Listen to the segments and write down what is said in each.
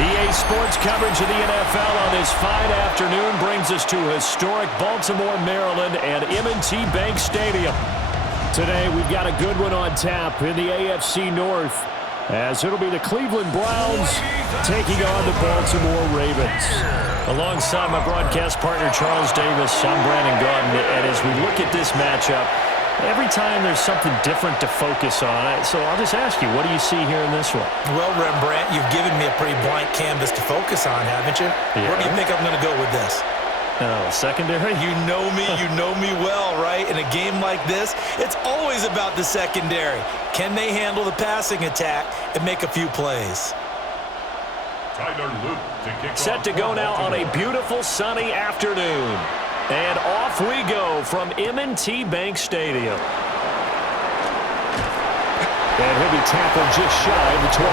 EA Sports coverage of the NFL on this fine afternoon brings us to historic Baltimore, Maryland and M&T Bank Stadium. Today we've got a good one on tap in the AFC North, as it'll be the Cleveland Browns taking on the Baltimore Ravens. Alongside my broadcast partner Charles Davis, I'm Brandon Gaudin, and as we look at this matchup, every time there's something different to focus on. So I'll just ask you, what do you see here in this one? Well, Rembrandt, you've given me a pretty blank canvas to focus on, haven't you? Yeah. Where do you think I'm going to go with this? Oh, secondary? You know me well, right? In a game like this, it's always about the secondary. Can they handle the passing attack and make a few plays? Set to go now on a beautiful sunny afternoon. And off we go from M&T Bank Stadium. And he'll be tackled just shy of the 25.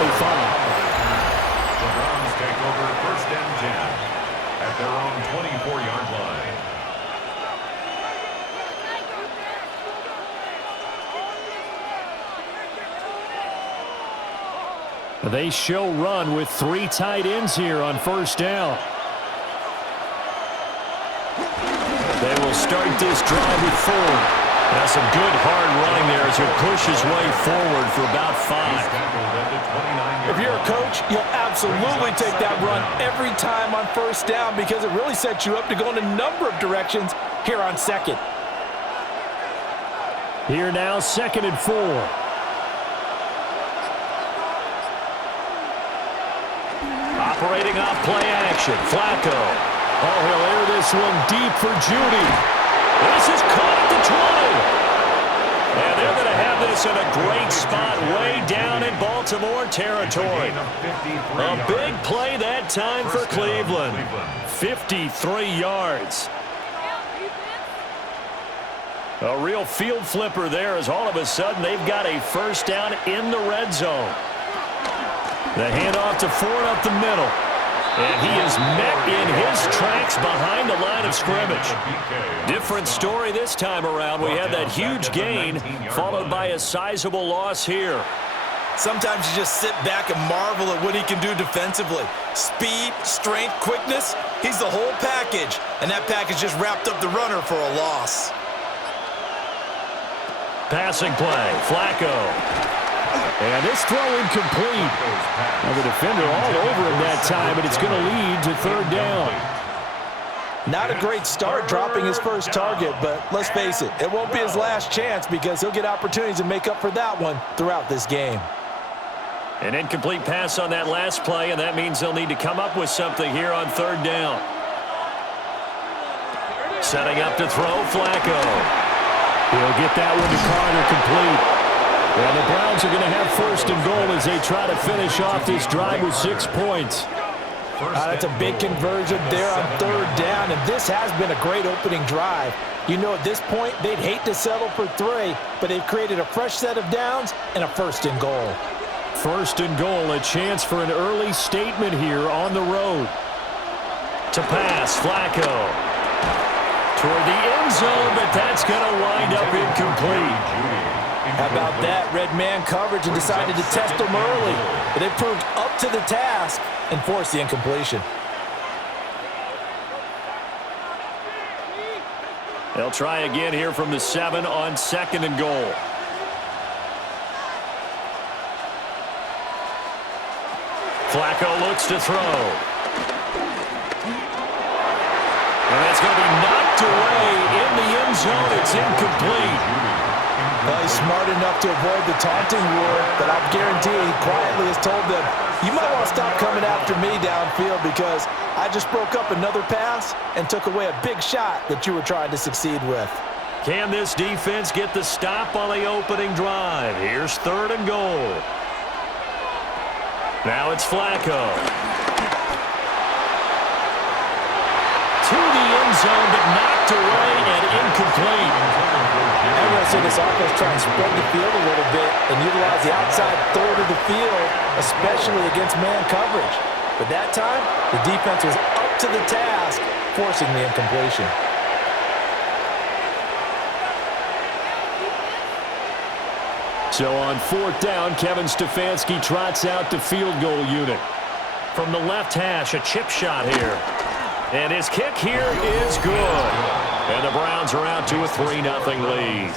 The Browns take over first and 10 at their own 24-yard line. They show run with 3 tight ends here on first down. They will start this drive with 4. That's some good hard running there as he push his way forward for about 5. If you're a coach, you'll absolutely take that run every time on first down because it really sets you up to go in a number of directions here on second. Here now, 2nd and 4. Operating off play action, Flacco. Oh, he'll air this one deep for Judy. This is caught at the 20. And they're going to have this in a great spot way down in Baltimore territory. A big play that time for Cleveland. 53 yards. A real field flipper there as all of a sudden they've got a first down in the red zone. The handoff to Ford up the middle. And he is met in his tracks behind the line of scrimmage. Different story this time around. We had that huge gain followed by a sizable loss here. Sometimes you just sit back and marvel at what he can do defensively. Speed, strength, quickness, he's the whole package. And that package just wrapped up the runner for a loss. Passing play, Flacco. And this throw incomplete. Now the defender all over him that time, but it's going to lead to 3rd down. Not a great start dropping his first target, but let's face it, it won't be his last chance because he'll get opportunities to make up for that one throughout this game. An incomplete pass on that last play, and that means they'll need to come up with something here on 3rd down. Setting up to throw, Flacco. He'll get that one to Carter complete. And the Browns are going to have 1st and goal as they try to finish off this drive with 6 points. That's a big conversion there on 3rd down, and this has been a great opening drive. You know, at this point, they'd hate to settle for 3, but they've created a fresh set of downs and a 1st and goal. 1st and goal, a chance for an early statement here on the road. To pass, Flacco. Toward the end zone, but that's going to wind up incomplete. How about that? Red man coverage and decided to test them early. But they proved up to the task and forced the incompletion. They'll try again here from the 7 on 2nd and goal. Flacco looks to throw. And that's going to be knocked away in the end zone. It's incomplete. Well, he's smart enough to avoid the taunting rule, but I'll guarantee he quietly has told them, you might want to stop coming after me downfield because I just broke up another pass and took away a big shot that you were trying to succeed with. Can this defense get the stop on the opening drive? Here's 3rd and goal. Now it's Flacco. To the end zone, but knocked away and incomplete. I'm going to see this offense try and spread the field a little bit and utilize the outside 3rd of the field, especially against man coverage. But that time, the defense was up to the task, forcing the incompletion. So on 4th down, Kevin Stefanski trots out the field goal unit. from the left hash, a chip shot here. And his kick here is good. And the Browns are out to a 3-0 lead.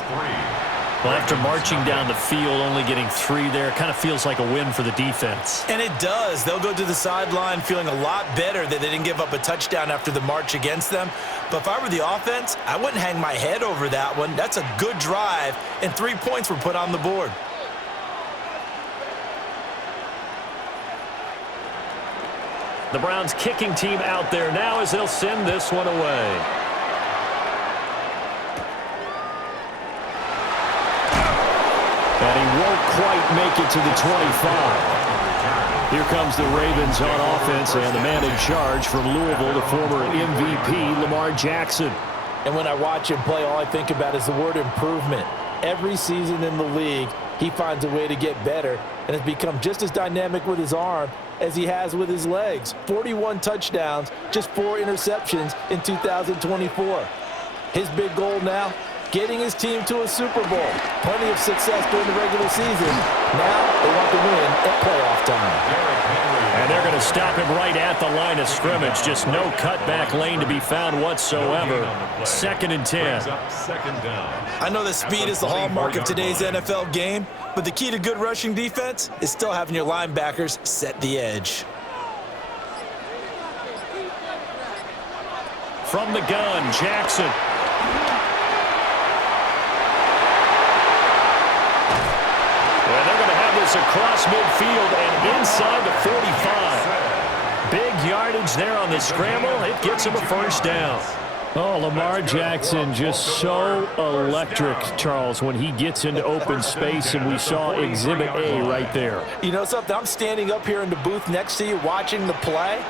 Well, after marching down the field, only getting 3 there, kind of feels like a win for the defense. And it does. They'll go to the sideline feeling a lot better that they didn't give up a touchdown after the march against them. But if I were the offense, I wouldn't hang my head over that one. That's a good drive, and 3 points were put on the board. The Browns kicking team out there now as they'll send this one away. And he won't quite make it to the 25. Here comes the Ravens on offense, and the man in charge from Louisville, the former MVP, Lamar Jackson. And when I watch him play, all I think about is the word improvement. Every season in the league, he finds a way to get better and has become just as dynamic with his arm as he has with his legs. 41 touchdowns, just 4 interceptions in 2024. His big goal now, getting his team to a Super Bowl. Plenty of success during the regular season. Now they want to win at playoff time. And they're going to stop him right at the line of scrimmage. Just no cutback lane to be found whatsoever. 2nd and 10. I know that speed is the hallmark of today's NFL game, but the key to good rushing defense is still having your linebackers set the edge. From the gun, Jackson. And they're going to have this across midfield and inside the 45. Big yardage there on the scramble. It gets him a 1st down. Oh, Lamar Jackson just so electric, Charles, when he gets into open space, and we saw Exhibit A right there. You know something? I'm standing up here in the booth next to you watching the play.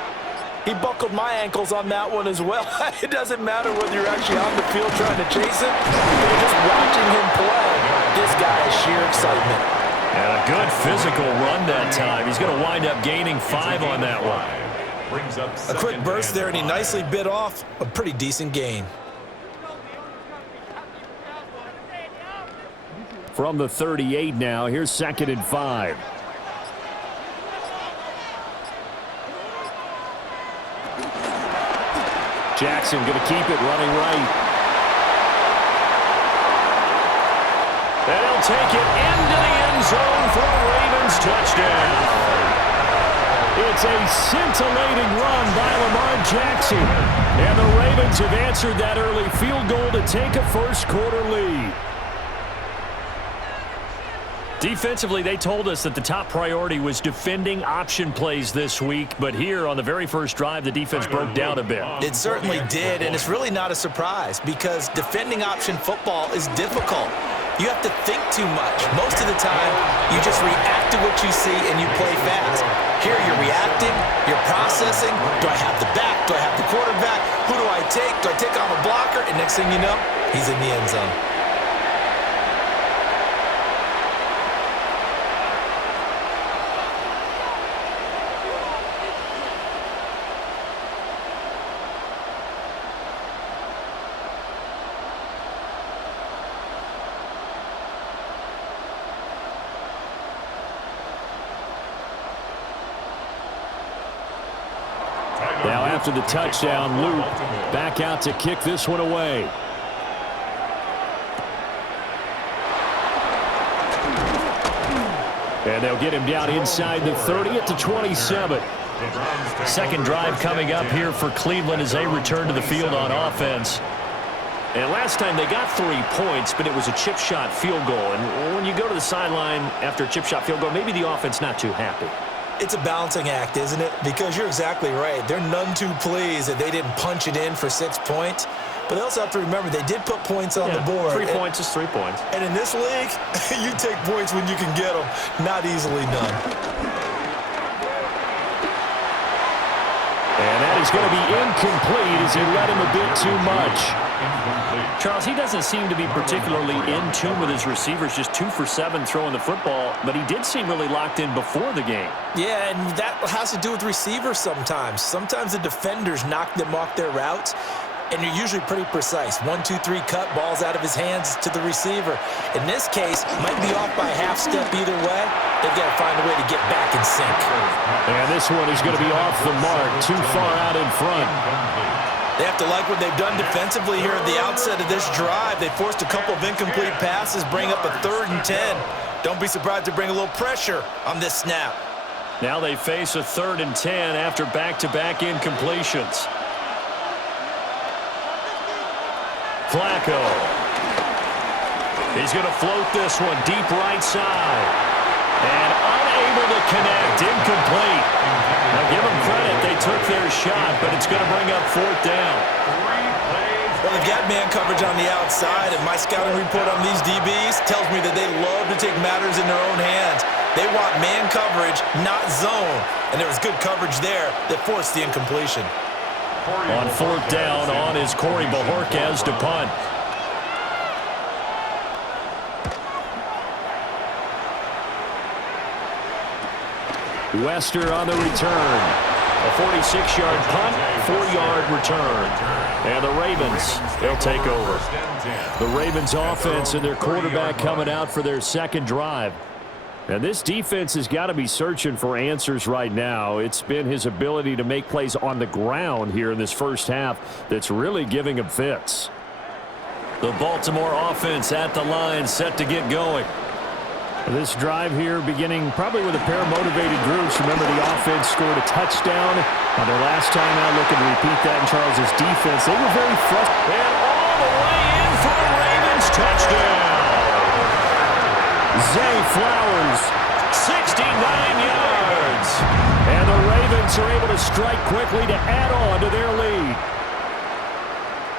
He buckled my ankles on that one as well. It doesn't matter whether you're actually on the field trying to chase him or you're just watching him play. This guy is sheer excitement. And a good physical run that time. He's going to wind up gaining 5 on that one. A quick burst there, and he nicely bit off a pretty decent gain. From the 38 now, here's 2nd and 5. Jackson going to keep it running right. And he'll take it into the end zone for a Ravens touchdown. It's a scintillating run by Lamar Jackson. And the Ravens have answered that early field goal to take a 1st quarter lead. Defensively, they told us that the top priority was defending option plays this week, but here on the very first drive, the defense broke down a bit. It certainly did, and it's really not a surprise because defending option football is difficult. You have to think too much. Most of the time, you just react to what you see and you play fast. Here you're reacting, you're processing. Do I have the back? Do I have the quarterback? Who do I take? Do I take on a blocker? And next thing you know, he's in the end zone. Now after the touchdown, Luke back out to kick this one away. And they'll get him down inside the 30 at the 27. 2nd drive coming up here for Cleveland as they return to the field on offense. And last time they got 3 points, but it was a chip shot field goal. And when you go to the sideline after a chip shot field goal, maybe the offense not too happy. It's a balancing act, isn't it? Because you're exactly right. They're none too pleased that they didn't punch it in for 6 points. But they also have to remember they did put points on the board. 3 points is 3 points. And in this league, you take points when you can get them. Not easily done. And that is going to be incomplete as he let him a bit too much. Charles, he doesn't seem to be particularly in tune with his receivers, just 2 for 7 throwing the football, but he did seem really locked in before the game. Yeah, and that has to do with receivers sometimes. Sometimes the defenders knock them off their routes. and you're usually pretty precise. 1, 2, 3 cut, balls out of his hands to the receiver. In this case, might be off by a half step either way. They've got to find a way to get back in sync. And this one is going to be off the mark, too far out in front. They have to like what they've done defensively here at the outset of this drive. They forced a couple of incomplete passes, bring up a 3rd and 10. Don't be surprised to bring a little pressure on this snap. Now they face a 3rd and 10 after back-to-back incompletions. Flacco. He's going to float this one deep right side. And unable to connect, incomplete. Now give them credit, they took their shot, but it's going to bring up 4th down. Well, they've got man coverage on the outside, and my scouting report on these DBs tells me that they love to take matters in their own hands. They want man coverage, not zone. And there was good coverage there that forced the incompletion. On 4th down, on is Corey Bajorquez to punt. Wester on the return. A 46-yard punt, 4-yard return. And the Ravens, they'll take over. The Ravens offense and their quarterback coming out for their 2nd drive. And this defense has got to be searching for answers right now. It's been his ability to make plays on the ground here in this first half that's really giving him fits. The Baltimore offense at the line, set to get going. This drive here beginning probably with a pair of motivated groups. Remember, the offense scored a touchdown on their last time out. Looking to repeat that in Charles' defense. They were very frustrated. And all the way in for the Ravens touchdown. Zay Flowers, 69 yards. And the Ravens are able to strike quickly to add on to their lead.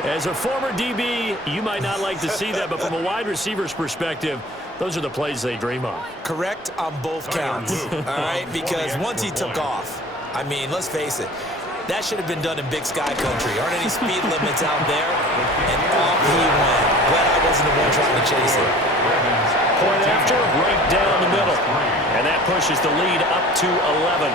As a former DB, you might not like to see that, but from a wide receiver's perspective, those are the plays they dream of. Correct on both counts, all right? Because once he took off, I mean, let's face it, that should have been done in Big Sky Country. Aren't any speed limits out there? And off he went. Glad I wasn't the one trying to chase it. Point after, right down the middle. And that pushes the lead up to 11.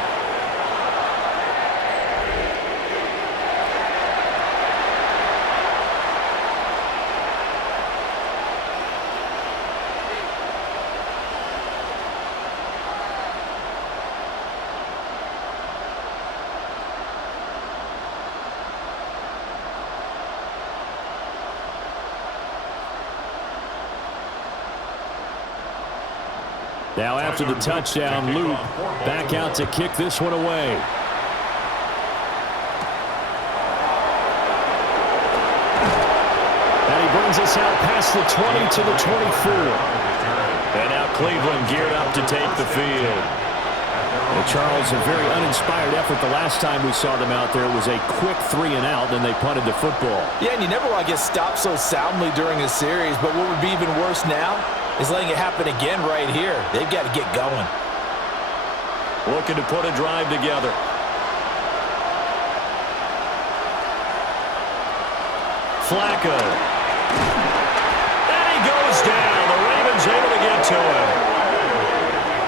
Now after the touchdown, Luke back out to kick this one away. And he brings us out past the 20 to the 24. And now Cleveland geared up to take the field. Well, Charles, a very uninspired effort the last time we saw them out there. It was a quick 3 and out, then they punted the football. Yeah, and you never want to get stopped so soundly during a series, but what would be even worse now is letting it happen again right here. They've got to get going. Looking to put a drive together. Flacco. And he goes down. The Ravens able to get to him.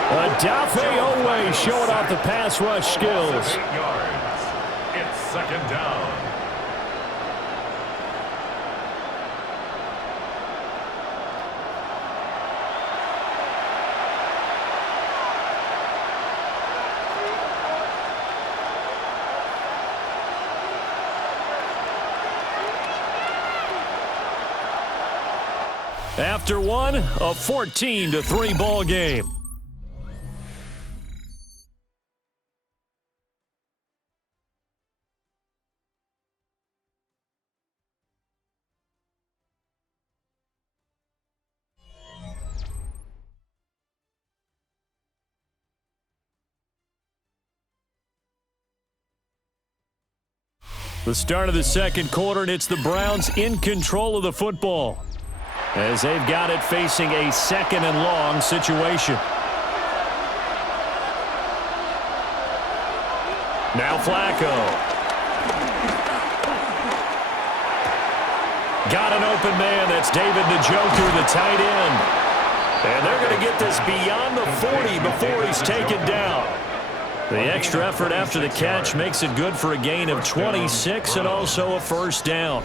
Adafe Owe showing off the pass rush skills. 8 yards. It's 2nd down. After one, a 14-3 ball game. The start of the 2nd quarter, and it's the Browns in control of the football, as they've got it facing a 2nd and long situation. Now Flacco. Got an open man. That's David Njoku, the tight end. And they're going to get this beyond the 40 before he's taken down. The extra effort after the catch makes it good for a gain of 26 and also a first down.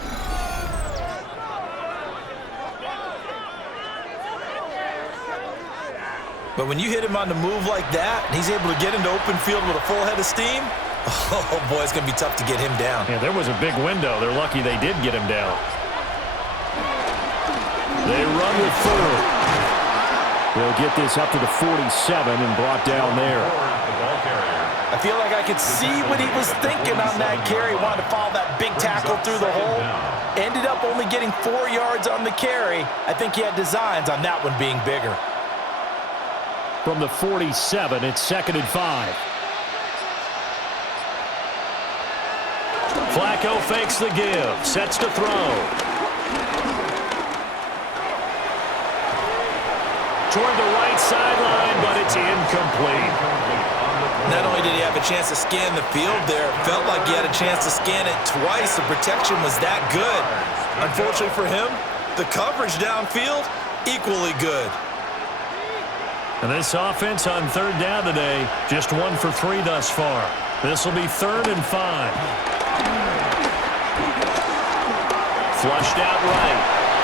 But when you hit him on the move like that, and he's able to get into open field with a full head of steam, oh, boy, it's going to be tough to get him down. Yeah, there was a big window. They're lucky they did get him down. They run with 4. They'll get this up to the 47 and brought down there. I feel like I could see what he was thinking on that carry. Wanted to follow that big tackle through the hole. Ended up only getting 4 yards on the carry. I think he had designs on that one being bigger. From the 47, it's 2nd and 5. Flacco fakes the give, sets to throw. Toward the right sideline, but it's incomplete. Not only did he have a chance to scan the field there, it felt like he had a chance to scan it twice. The protection was that good. Unfortunately for him, the coverage downfield, equally good. And this offense on 3rd down today, just 1 for 3 thus far. This will be 3rd and 5. Flushed out right.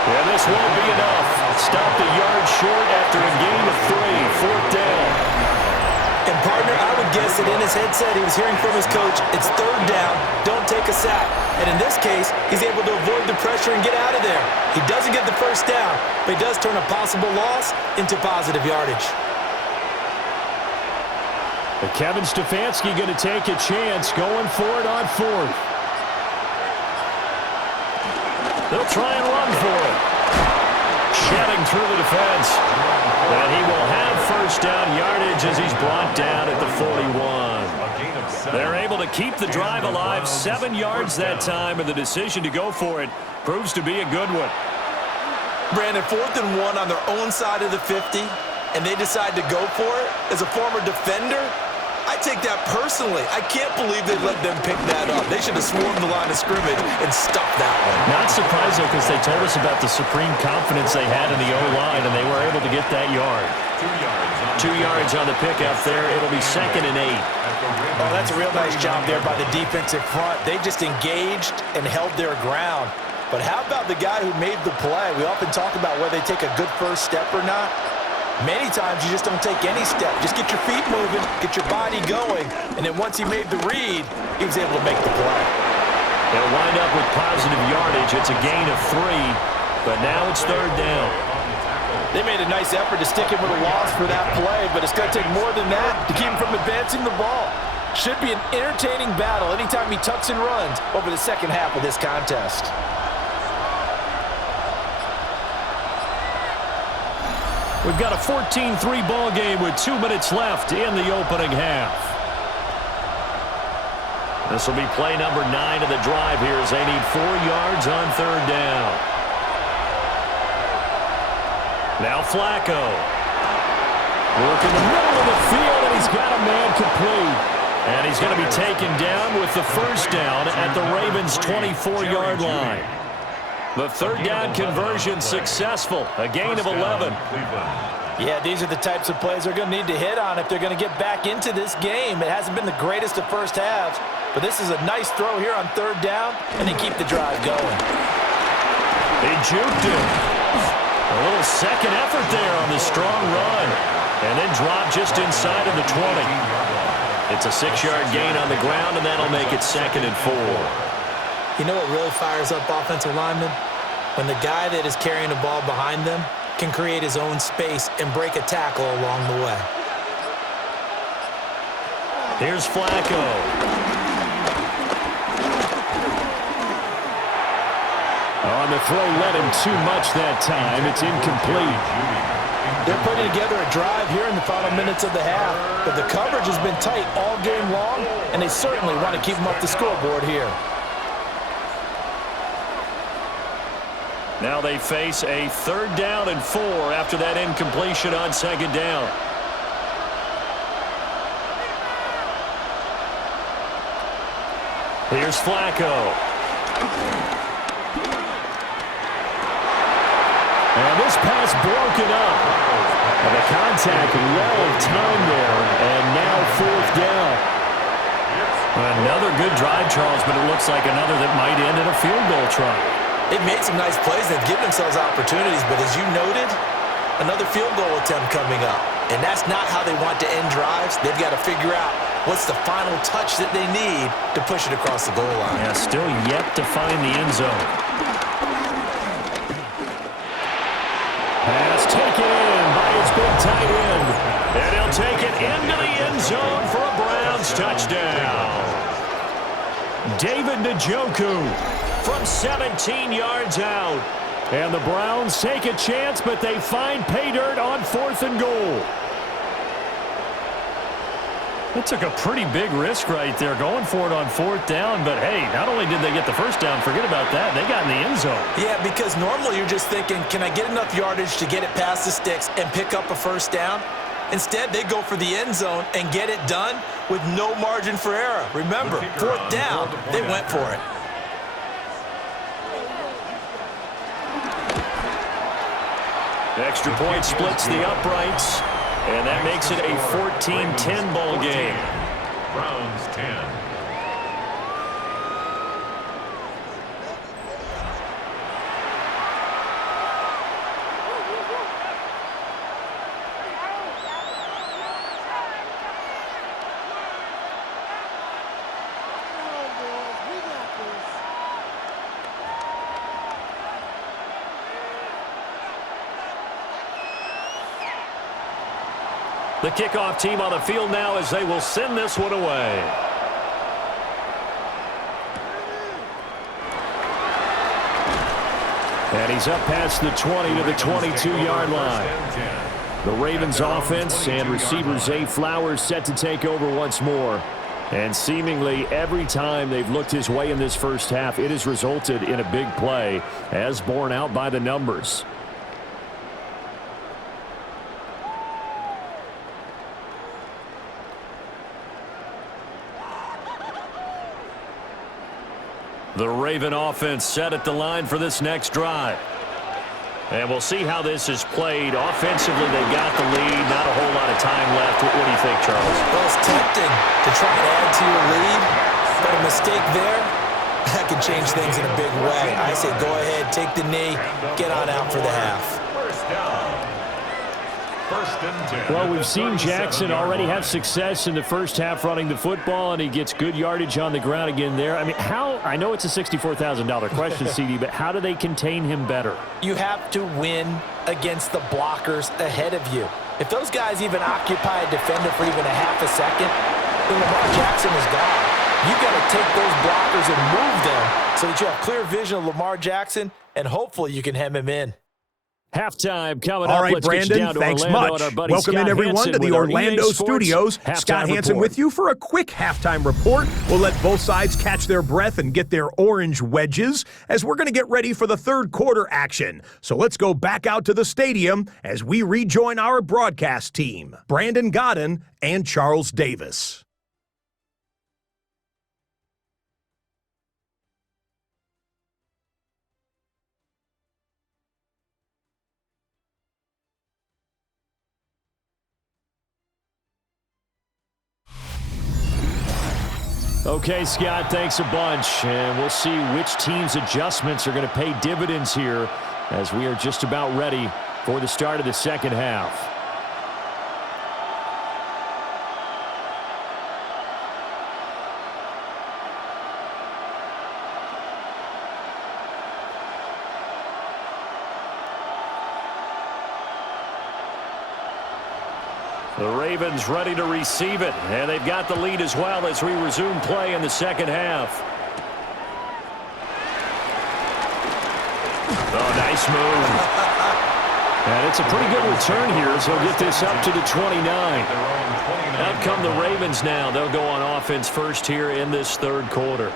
Yeah, this won't be enough. Stopped a yard short after a gain of 3. 4th down. And, partner, I would guess that in his headset he was hearing from his coach, it's 3rd down, don't take a sack. And in this case, he's able to avoid the pressure and get out of there. He doesn't get the first down, but he does turn a possible loss into positive yardage. But Kevin Stefanski going to take a chance going for it on 4th. They'll try and run for it. Shedding through the defense. And he will have first down yardage as he's brought down at the 41. They're able to keep the drive alive. 7 yards that time, and the decision to go for it proves to be a good one. Brandon, 4th and 1 on their own side of the 50, and they decide to go for it. As a former defender, I take that personally. I can't believe they let them pick that up. They should have swarmed the line of scrimmage and stuffed that one. Not surprised, though, because they told us about the supreme confidence they had in the O-line, and they were able to get that yard. 2 yards on the pickup there. It'll be 2nd and 8. Oh, that's a real nice job there by the defensive front. They just engaged and held their ground. But how about the guy who made the play? We often talk about whether they take a good first step or not. Many times you just don't take any step. Just get your feet moving, get your body going, and then once he made the read, he was able to make the play. They'll wind up with positive yardage. It's a gain of 3, but now it's 3rd down. They made a nice effort to stick him with a loss for that play, but it's going to take more than that to keep him from advancing the ball. Should be an entertaining battle anytime he tucks and runs over the second half of this contest. We've got a 14-3 ball game with 2 minutes left in the opening half. This will be play number 9 of the drive here as they need 4 yards on 3rd down. Now Flacco. Work in the middle of the field, and he's got a man complete. And he's going to be taken down with the first down at the Ravens' 24-yard line. The 3rd down conversion successful, a gain of 11. Yeah, these are the types of plays they're going to need to hit on if they're going to get back into this game. It hasn't been the greatest of first halves, but this is a nice throw here on 3rd down, and they keep the drive going. They juked him. A little second effort there on the strong run, and then dropped just inside of the 20. It's a 6-yard gain on the ground, and that'll make it 2nd and 4. You know what really fires up offensive linemen? When the guy that is carrying the ball behind them can create his own space and break a tackle along the way. Here's Flacco. On the throw, led him too much that time. It's incomplete. They're putting together a drive here in the final minutes of the half, but the coverage has been tight all game long, and they certainly want to keep them off the scoreboard here. Now they face a 3rd down and 4 after that incompletion on 2nd down. Here's Flacco. And this pass broken up. And the contact well of time there. And now 4th fourth down. Another good drive, Charles, but it looks like another that might end in a field goal try. They've made some nice plays. They've given themselves opportunities, but as you noted, another field goal attempt coming up. And that's not how they want to end drives. They've got to figure out what's the final touch that they need to push it across the goal line. Yeah, still yet to find the end zone. Pass taken in by his big tight end. And he'll take it into the end zone for a Browns touchdown. David Njoku from 17 yards out. And the Browns take a chance, but they find pay dirt on 4th and goal. That took a pretty big risk right there, going for it on 4th down. But, hey, not only did they get the first down, forget about that, they got in the end zone. Yeah, because normally you're just thinking, can I get enough yardage to get it past the sticks and pick up a first down? Instead, they go for the end zone and get it done with no margin for error. Remember, 4th down, they went for it. Extra point splits the uprights, and that makes it a 14-10 ball game. Browns 10. The kickoff team on the field now as they will send this one away. And he's up past the 20 to the 22-yard line. The Ravens offense and receiver Zay Flowers set to take over once more. And seemingly every time they've looked his way in this first half, it has resulted in a big play, as borne out by the numbers. The Raven offense set at the line for this next drive. And we'll see how this is played. Offensively, they got the lead. Not a whole lot of time left. What do you think, Charles? Well, it's tempting to try and add to your lead, but a mistake there, that can change things in a big way. I say go ahead, take the knee, get on out for the half. First down. First and 10. Well, we've seen Jackson already have success in the first half running the football, and he gets good yardage on the ground again there. I mean, I know it's a $64,000 question, CD, but how do they contain him better? You have to win against the blockers ahead of you. If those guys even occupy a defender for even a half a second, then Lamar Jackson is gone. You've got to take those blockers and move them so that you have clear vision of Lamar Jackson, and hopefully you can hem him in. Halftime coming up. All right, Let's Brandon, thanks much. Welcome in, everyone, to the Orlando Studios. Scott Hansen with you for a quick halftime report. We'll let both sides catch their breath and get their orange wedges as we're going to get ready for the third quarter action. So let's go back out to the stadium as we rejoin our broadcast team, Brandon Godden and Charles Davis. Okay, Scott, thanks a bunch. And we'll see which team's adjustments are going to pay dividends here as we are just about ready for the start of the second half. The Ravens ready to receive it, and they've got the lead as well as we resume play in the second half. Oh, nice move. And it's a pretty good return here, so he'll get this up to the 29. Out come the Ravens now. They'll go on offense first here in this third quarter.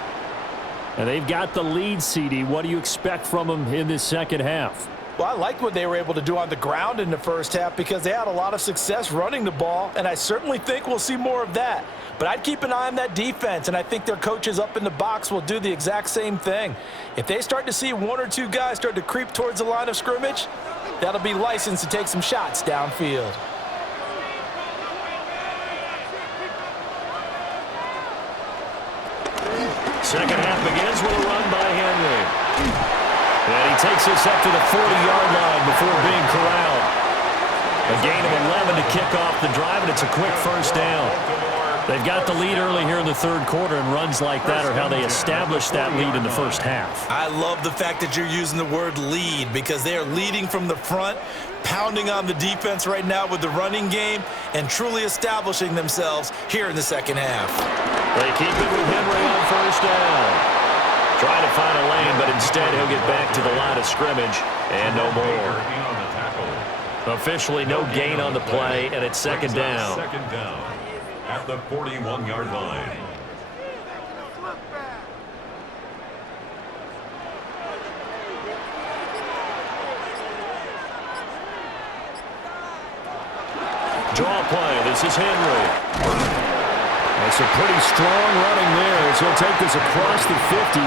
And they've got the lead, CD. What do you expect from them in this second half? Well, I liked what they were able to do on the ground in the first half because they had a lot of success running the ball, and I certainly think we'll see more of that. But I'd keep an eye on that defense, and I think their coaches up in the box will do the exact same thing. If they start to see one or two guys start to creep towards the line of scrimmage, that'll be licensed to take some shots downfield. Second half begins with a run by Henry. And he takes this up to the 40-yard line before being corralled. A gain of 11 to kick off the drive, and it's a quick first down. They've got the lead early here in the third quarter, and runs like that are how they establish that lead in the first half. I love the fact that you're using the word lead because they are leading from the front, pounding on the defense right now with the running game, and truly establishing themselves here in the second half. They keep it with Henry on first down. Trying to find a lane, but instead he'll get back to the line of scrimmage, and no more. Officially no gain on the play, and it's second down. Second down at the 41-yard line. Draw play. This is Henry. That's a pretty strong running there as he'll take this across the 50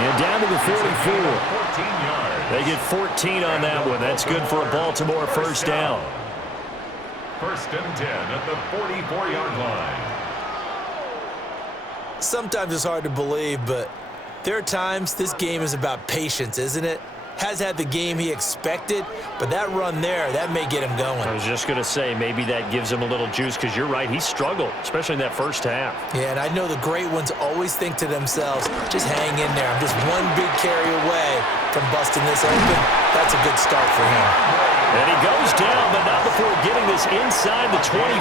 and down to the 44. 14 yards. They get 14 on that one. That's good for a Baltimore first down. First and 10 at the 44-yard line. Sometimes it's hard to believe, but there are times this game is about patience, isn't it? Has had the game he expected, but that run there, that may get him going. I was just going to say, maybe that gives him a little juice because you're right, he struggled, especially in that first half. Yeah, and I know the great ones always think to themselves, just hang in there. I'm just one big carry away from busting this open. That's a good start for him. And he goes down, but not before getting this inside the 25.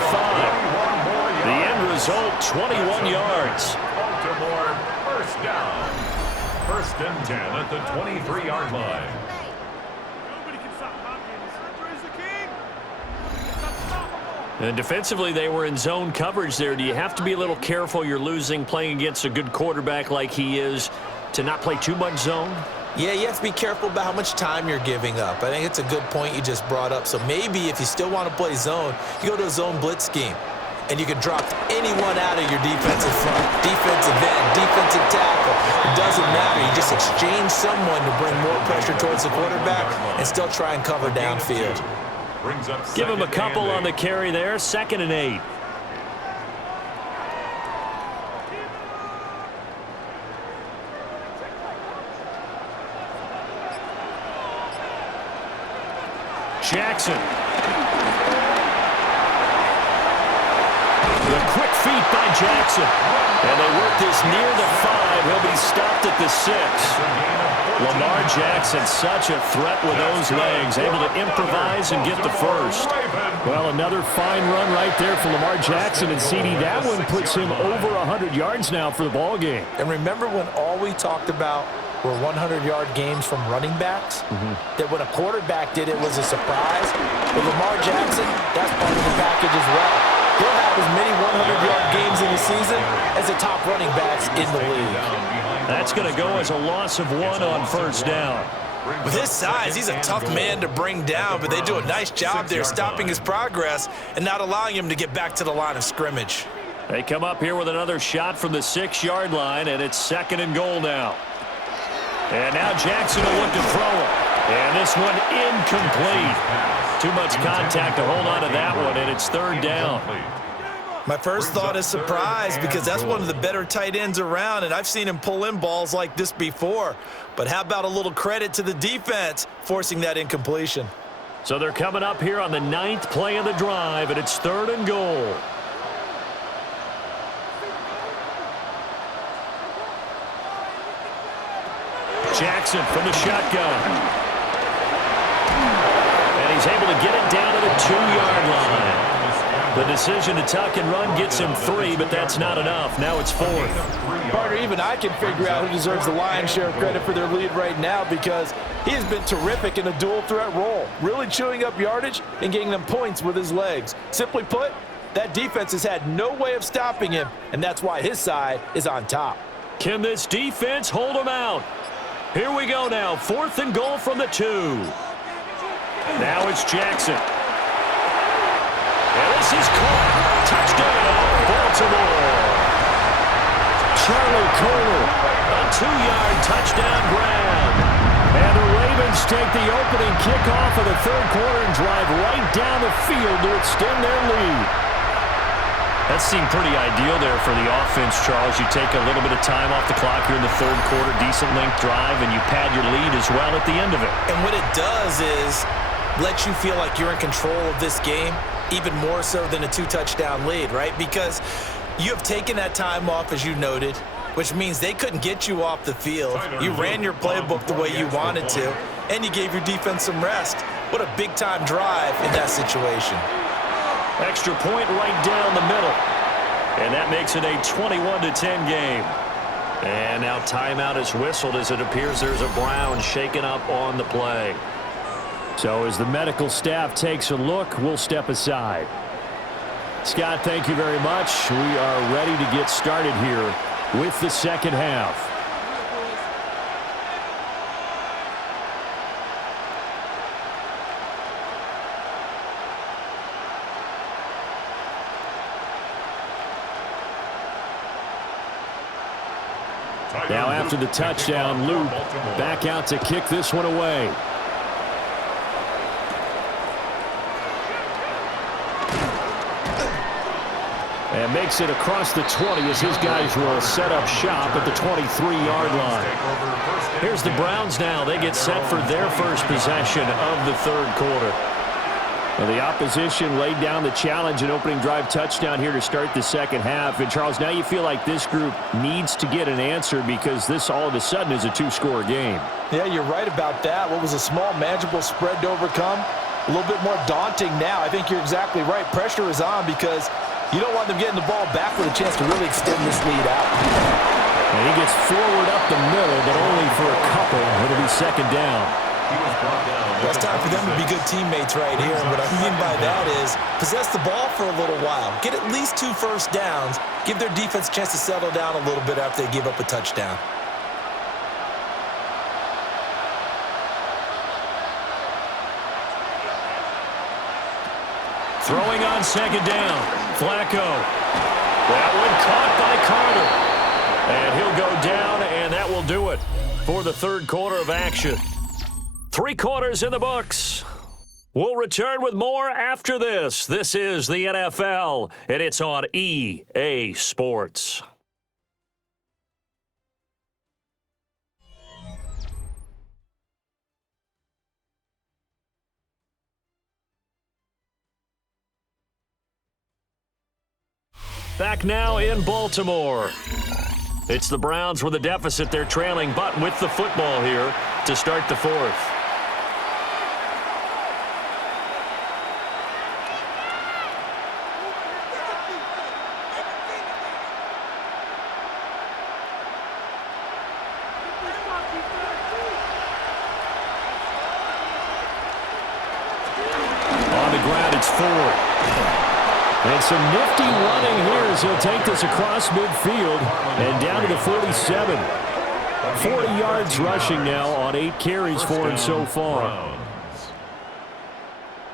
The end result, 21 yards. Baltimore first down. First and 10 at the 23-yard line. And defensively, they were in zone coverage there. Do you have to be a little careful? You're losing playing against a good quarterback like he is to not play too much zone? Yeah, you have to be careful about how much time you're giving up. I think it's a good point you just brought up. So maybe if you still want to play zone, you go to a zone blitz scheme. And you can drop anyone out of your defensive front, defensive end, defensive tackle. It doesn't matter. You just exchange someone to bring more pressure towards the quarterback and still try and cover downfield. Give him a couple on the carry there. 2nd and 8. Jackson. The quick feet by Jackson. And they work this near the 5. He'll be stopped at the 6. Lamar Jackson, such a threat with those legs, able to improvise and get the first. Well, another fine run right there for Lamar Jackson. And CD, that one puts him over 100 yards now for the ball game. And remember when all we talked about were 100-yard games from running backs? That when a quarterback did it was a surprise? With Lamar Jackson, that's part of the package as well. He'll have as many 100-yard games in the season as the top running backs in the league. That's going to go as a loss of 1 on first down. With his size, he's a tough man to bring down, but they do a nice job there stopping his progress and not allowing him to get back to the line of scrimmage. They come up here with another shot from the 6-yard line, and it's 2nd and goal now. And now Jackson will look to throw it. And this one incomplete. Too much contact to hold on to that one, and it's 3rd down. My first thought is surprise because that's one of the better tight ends around, and I've seen him pull in balls like this before. But how about a little credit to the defense forcing that incompletion? So they're coming up here on the 9th play of the drive, and it's 3rd and goal. Jackson from the shotgun. And he's able to get it down to the 2-yard line. The decision to tuck and run gets him 3, but that's not enough. Now it's 4th. Partner, even I can figure out who deserves the lion's share of credit for their lead right now because he has been terrific in a dual threat role, really chewing up yardage and getting them points with his legs. Simply put, that defense has had no way of stopping him, and that's why his side is on top. Can this defense hold him out? Here we go now, 4th and goal from the 2. Now it's Jackson. And this is caught. Touchdown, Baltimore. Charlie Kolar, a 2-yard touchdown grab. And the Ravens take the opening kickoff of the 3rd quarter and drive right down the field to extend their lead. That seemed pretty ideal there for the offense, Charles. You take a little bit of time off the clock here in the third quarter, decent length drive, and you pad your lead as well at the end of it. And what it does is let you feel like you're in control of this game, even more so than a 2-touchdown lead, right? Because you have taken that time off, as you noted, which means they couldn't get you off the field. You ran your playbook the way you wanted to, and you gave your defense some rest. What a big-time drive in that situation. Extra point right down the middle. And that makes it a 21-10 game. And now timeout is whistled as it appears there's a Brown shaken up on the play. So as the medical staff takes a look, we'll step aside. Scott, thank you very much. We are ready to get started here with the second half. Now after the touchdown, Luke back out to kick this one away. And makes it across the 20 as his guys will set up shop at the 23-yard line. Here's the Browns now. They get set for their first possession of the third quarter. Well, the opposition laid down the challenge, an opening drive touchdown here to start the second half. And, Charles, now you feel like this group needs to get an answer because this all of a sudden is a two-score game. Yeah, you're right about that. What was a small, manageable spread to overcome, a little bit more daunting now. I think you're exactly right. Pressure is on because you don't want them getting the ball back with a chance to really extend this lead out. And he gets forward up the middle, but only for a couple. It'll be second down. Well, it's time for them to be good teammates right here. And what I mean by that is possess the ball for a little while. Get at least 2 first downs. Give their defense a chance to settle down a little bit after they give up a touchdown. Throwing on second down. Flacco. That one caught by Carter. And he'll go down, and that will do it for the third quarter of action. 3 quarters in the books. We'll return with more after this. This is the NFL, and it's on EA Sports. Back now in Baltimore. It's the Browns with a deficit. They're trailing, but with the football here to start the fourth. On the ground, it's Ford. And some nifty running here as he'll take this across midfield and down to the 47. 40 yards rushing now on 8 carries for him so far.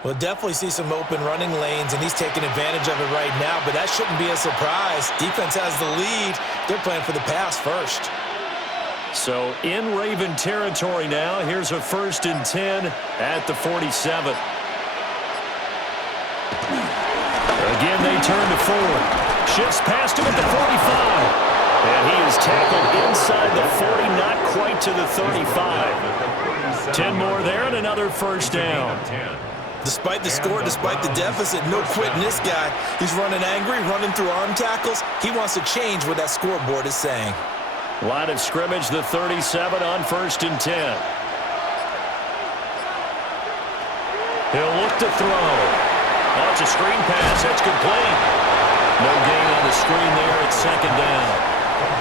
We'll definitely see some open running lanes, and he's taking advantage of it right now, but that shouldn't be a surprise. Defense has the lead. They're playing for the pass first. So in Raven territory now. Here's a 1st and 10 at the 47. Again, they turn to Ford. Shifts past him at the 45. And he is tackled inside the 40, not quite to the 35. 10 more there and another first down. Despite the score, despite the deficit, no quitting this guy. He's running angry, running through arm tackles. He wants to change what that scoreboard is saying. Line of scrimmage, the 37 on 1st and 10. He'll look to throw. Oh, it's a screen pass. That's complete. No gain on the screen there. It's second down.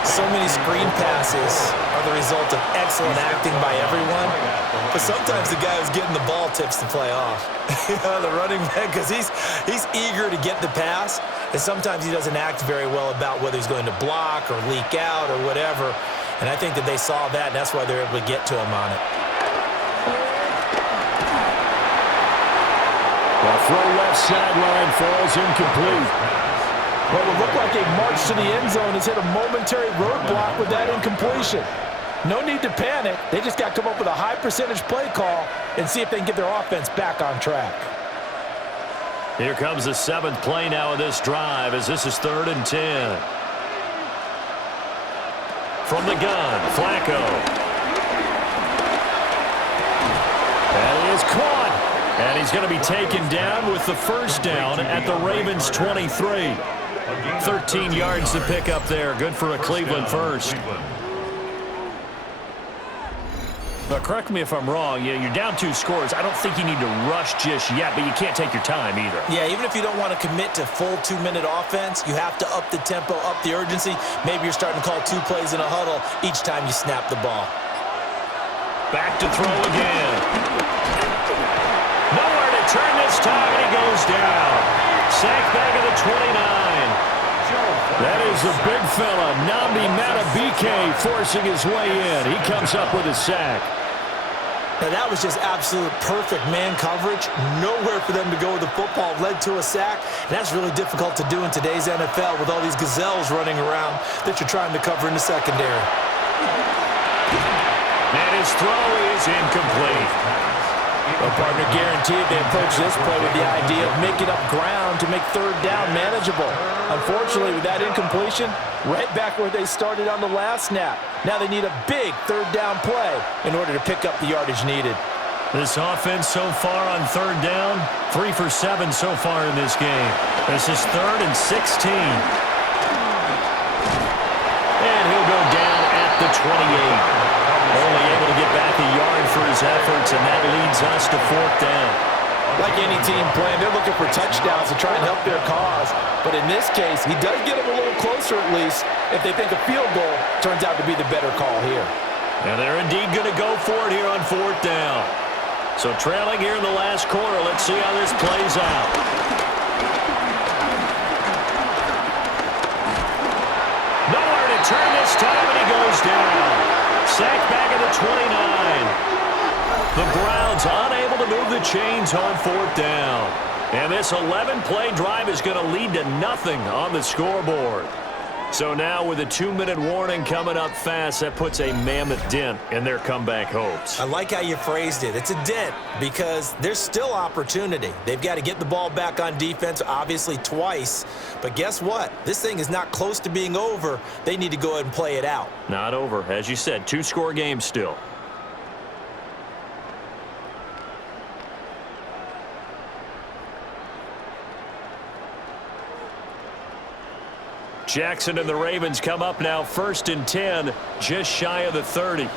So many screen passes are the result of excellent acting by everyone. But sometimes the guy who's getting the ball tips the play off. The running back, because he's eager to get the pass. And sometimes he doesn't act very well about whether he's going to block or leak out or whatever. And I think that they saw that, and that's why they're able to get to him on it. The throw left sideline falls incomplete. Well, it looked like a march to the end zone has hit a momentary roadblock with that incompletion. No need to panic. They just got to come up with a high percentage play call and see if they can get their offense back on track. Here comes the 7th play now of this drive as this is 3rd and 10. From the gun, Flacco. And he is caught. And he's going to be taken down with the first down at the Ravens' 23. 13 yards to pick up there. Good for a Cleveland first. But correct me if I'm wrong, you're down 2 scores. I don't think you need to rush just yet, but you can't take your time either. Yeah, even if you don't want to commit to full 2-minute offense, you have to up the tempo, up the urgency. Maybe you're starting to call 2 plays in a huddle each time you snap the ball. Back to throw again. Nowhere to turn this time, and he goes down. Sack back at the 29. That is a big fella, Nnamdi Madubuike, forcing his way in. He comes up with a sack. Now that was just absolute perfect man coverage. Nowhere for them to go with the football. Led to a sack. And that's really difficult to do in today's NFL with all these gazelles running around that you're trying to cover in the secondary. And his throw is incomplete. Well, partner, guaranteed they approach this play with the idea of making up ground to make 3rd down manageable. Unfortunately, with that incompletion, right back where they started on the last snap. Now they need a big 3rd down play in order to pick up the yardage needed. This offense so far on 3rd down, 3 for 7 so far in this game. This is 3rd and 16. And he'll go down at the 28. Only able to get back a yard for his efforts, and that leads us to 4th down. Like any team playing, they're looking for touchdowns to try and help their cause. But in this case, he does get them a little closer at least if they think a field goal turns out to be the better call here. And they're indeed going to go for it here on 4th down. So trailing here in the last quarter, let's see how this plays out. Nowhere to turn this time, and he goes down. Sack back at the 29. The Browns unable to move the chains on 4th down. And this 11-play drive is going to lead to nothing on the scoreboard. So now with a 2-minute warning coming up fast, that puts a mammoth dent in their comeback hopes. I like how you phrased it. It's a dent because there's still opportunity. They've got to get the ball back on defense, obviously twice. But guess what? This thing is not close to being over. They need to go ahead and play it out. Not over. As you said, 2-score game still. Jackson and the Ravens come up now 1st and 10, just shy of the 30.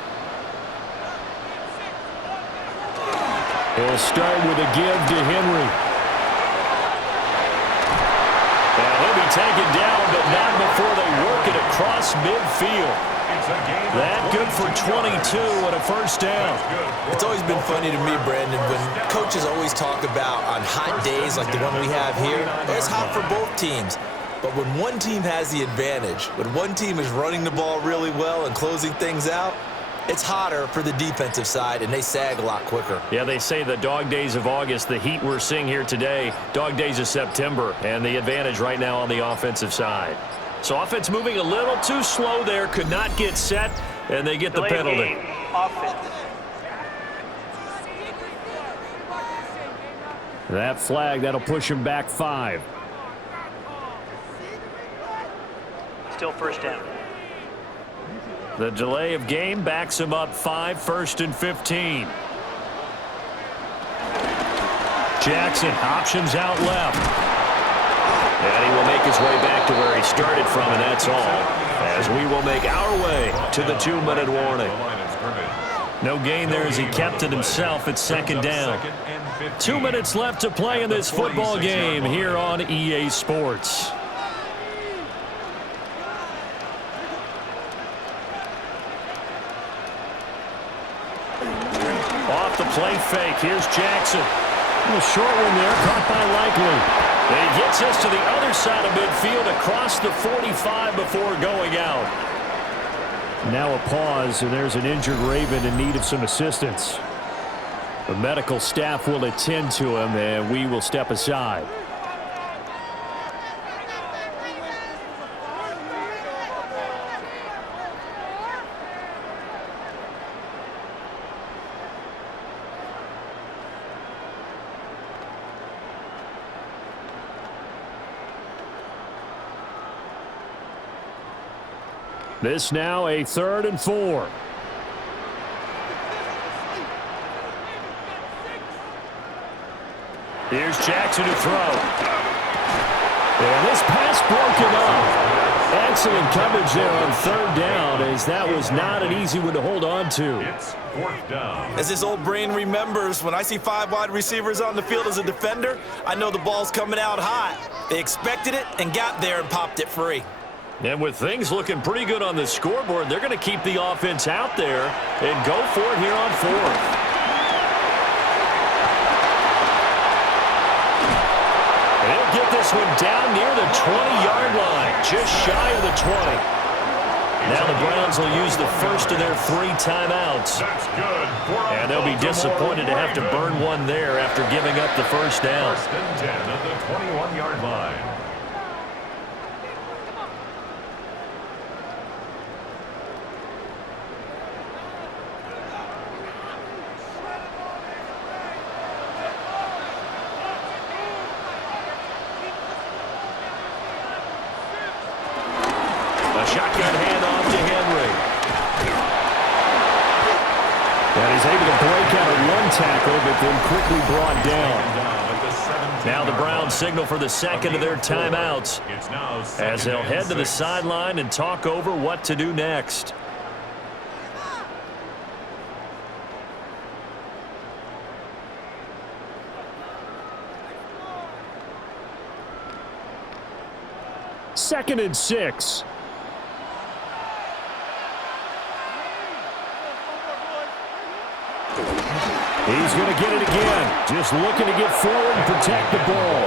He'll start with a give to Henry. And he'll be taken down, but not before they work it across midfield. That good for 22 and a 1st down. It's always been funny to me, Brandon, when coaches always talk about on hot days like the one we have here, it's hot for both teams. But when one team has the advantage, when one team is running the ball really well and closing things out, it's hotter for the defensive side, and they sag a lot quicker. Yeah, they say the dog days of August, the heat we're seeing here today, dog days of September, and the advantage right now on the offensive side. So offense moving a little too slow there, could not get set, and they get the penalty. That flag, that'll push him back 5. Still 1st down. The delay of game backs him up 5, 1st and 15. Jackson options out left. And he will make his way back to where he started from, and that's all. As we will make our way to the 2-minute warning. No gain there as he kept it himself at 2nd down. 2 minutes left to play in this football game here on EA Sports. Off the play fake. Here's Jackson. A short one there, caught by Likely. And he gets us to the other side of midfield across the 45 before going out. Now a pause, and there's an injured Raven in need of some assistance. The medical staff will attend to him, and we will step aside. This now a 3rd and 4. Here's Jackson to throw. And this pass broken up. Excellent coverage there on 3rd down, as that was not an easy one to hold on to. It's 4th down. As his old brain remembers, when I see 5 wide receivers on the field as a defender, I know the ball's coming out hot. They expected it and got there and popped it free. And with things looking pretty good on the scoreboard, they're going to keep the offense out there and go for it here on 4th. They'll get this one down near the 20-yard line, just shy of the 20. Now the Browns will use the first of their 3 timeouts. That's good. And they'll be disappointed to have to burn one there after giving up the first down. 1st and 10 at the 21-yard line. Shotgun handoff to Henry. And he's able to break out of one tackle, but then quickly brought down. Now the Browns signal for the 2nd of their timeouts as they'll head to the sideline and talk over what to do next. Second and 6. He's going to get it again. Just looking to get forward and protect the ball.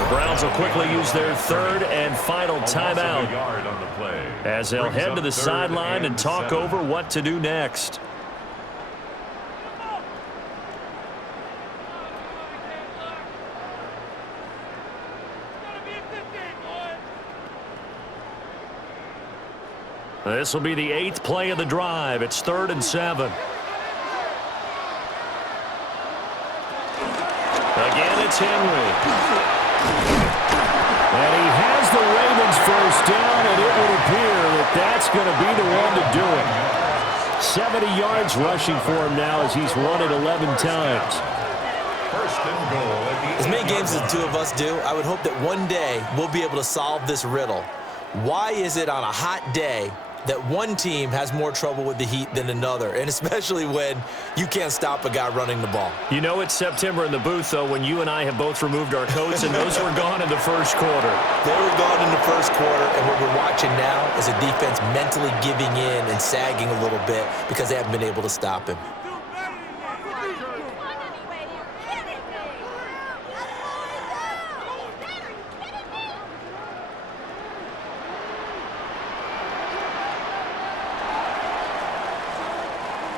The Browns will quickly use their 3rd and final timeout as they'll head to the sideline and talk over what to do next. This will be the 8th play of the drive. It's 3rd and 7. Again, it's Henry. And he has the Ravens first down, and it would appear that that's going to be the one to do it. 70 yards rushing for him now as he's run it 11 times. 1st and goal at the As many games as the 2 of us do, I would hope that one day we'll be able to solve this riddle. Why is it on a hot day that one team has more trouble with the heat than another, and especially when you can't stop a guy running the ball? You know it's September in the booth, though, when you and I have both removed our coats, and those were gone in the first quarter. They were gone in the first quarter, and what we're watching now is a defense mentally giving in and sagging a little bit because they haven't been able to stop him.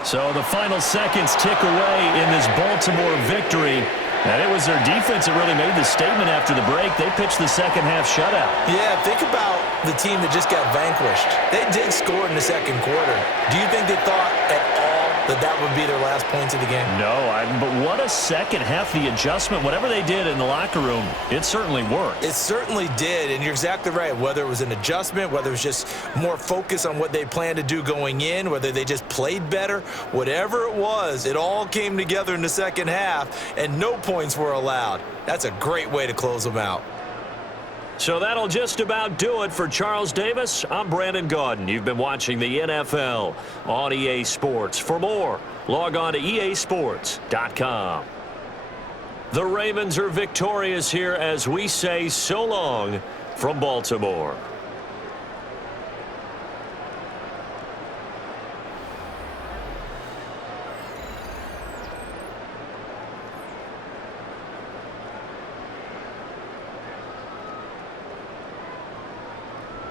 So the final seconds tick away in this Baltimore victory. And it was their defense that really made the statement after the break. They pitched the second half shutout. Yeah, think about the team that just got vanquished. They did score in the second quarter. Do you think they thought at all that would be their last points of the game? No, but what a second half. The adjustment, whatever they did in the locker room, it certainly worked. It certainly did, and you're exactly right. Whether it was an adjustment, whether it was just more focus on what they planned to do going in, whether they just played better, whatever it was, it all came together in the second half, and no points were allowed. That's a great way to close them out. So that'll just about do it for Charles Davis. I'm Brandon Gaudin. You've been watching the NFL on EA Sports. For more, log on to easports.com. The Ravens are victorious here as we say so long from Baltimore.